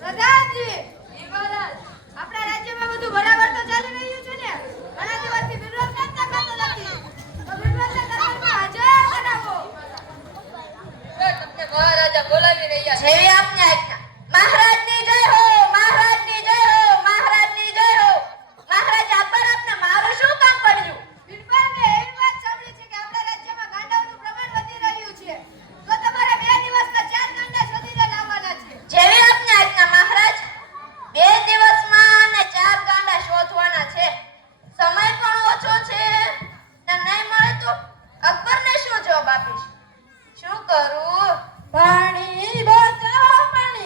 પ્રધાનજી, આપણા રાજ્યમાં બધું બરાબર તો ચાલી રહ્યું છે ને? ઘણા દિવસથી વિરોધ કેમ થતો નથી? તો વિરોધને દરબારમાં હાજર કરાવો. તમને મહારાજા બોલાવી રહ્યા છે. જેવી આપને આજ્ઞા. મહારાજની જય હો, મહારાજની જય હો, મહારાજની જય હો. મહારાજ અકબર, આપને મારું શું કામ પડ્યું? બિરબલ, મેં એવી વાત સાંભળી છે કે આપણા રાજ્યમાં ગાંડાઓનું પ્રમાણ વધી રહ્યું છે. તો તમારે 2 દિવસમાં 4 ગાંડા શોધીને લાવવાના છે. જેવી આપને આજ્ઞા મહારાજ. 2 દિવસમાં ને 4 ગાંડા શોધવાના છે. સમય પણ ઓછો છે ને નહીં મળે તો અકબરને શું જવાબ આપીશ? શું કરું? પાણી બચાવો, પાણી